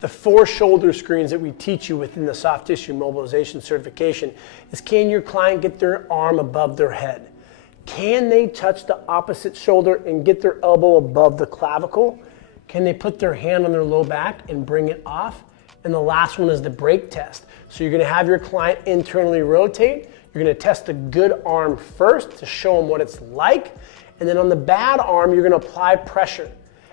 The 4 shoulder screens that we teach you within the soft tissue mobilization certification is, can your client get their arm above their head? Can they touch the opposite shoulder and get their elbow above the clavicle? Can they put their hand on their low back and bring it off? And the last one is the break test. So you're going to have your client internally rotate. You're going to test the good arm first to show them what it's like. And then on the bad arm, you're going to apply pressure.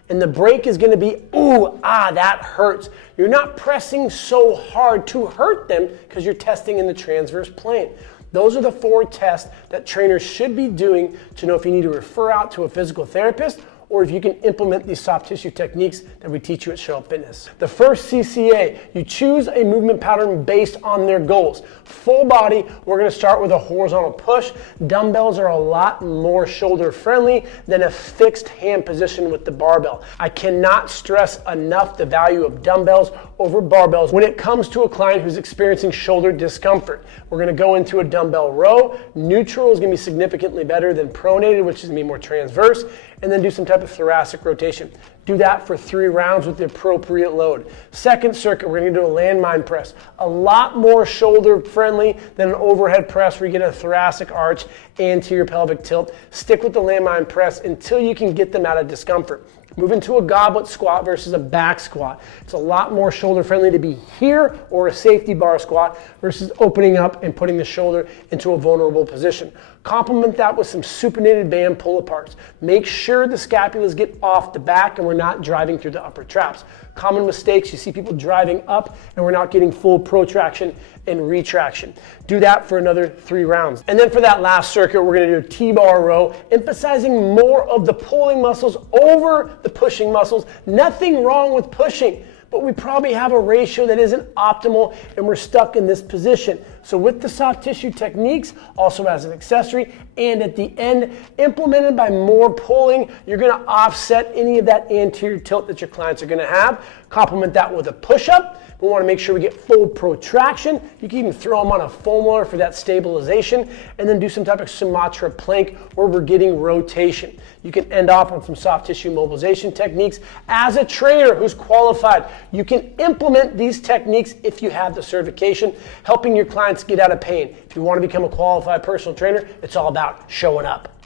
And the break is going to be, ooh, that hurts. You're not pressing so hard to hurt them because you're testing in the transverse plane. Those are the 4 tests that trainers should be doing to know if you need to refer out to a physical therapist or if you can implement these soft tissue techniques that we teach you at Show Up Fitness. The first CCA, you choose a movement pattern based on their goals. Full body, we're gonna start with a horizontal push. Dumbbells are a lot more shoulder friendly than a fixed hand position with the barbell. I cannot stress enough the value of dumbbells over barbells when it comes to a client who's experiencing shoulder discomfort. We're gonna go into a dumbbell row. Neutral is gonna be significantly better than pronated, which is gonna be more transverse, and then do some type of thoracic rotation. Do that for 3 rounds with the appropriate load. Second circuit, we're gonna do a landmine press. A lot more shoulder friendly than an overhead press where you get a thoracic arch, anterior pelvic tilt. Stick with the landmine press until you can get them out of discomfort. Move into a goblet squat versus a back squat. It's a lot more shoulder friendly to be here or a safety bar squat versus opening up and putting the shoulder into a vulnerable position. Complement that with some supinated band pull aparts. Make sure the scapulas get off the back and we're not driving through the upper traps. Common mistakes, you see people driving up and we're not getting full protraction and retraction. Do that for another 3 rounds. And then for that last circuit, we're gonna do a T-bar row, emphasizing more of the pulling muscles over the pushing muscles. Nothing wrong with pushing, but we probably have a ratio that isn't optimal and we're stuck in this position. So with the soft tissue techniques, also as an accessory, and at the end, implemented by more pulling, you're gonna offset any of that anterior tilt that your clients are gonna have. Complement that with a push-up. We wanna make sure we get full protraction. You can even throw them on a foam roller for that stabilization, and then do some type of Sumatra plank where we're getting rotation. You can end off on some soft tissue mobilization techniques. As a trainer who's qualified, you can implement these techniques if you have the certification, helping your clients get out of pain. If you wanna become a qualified personal trainer, it's all about showing up.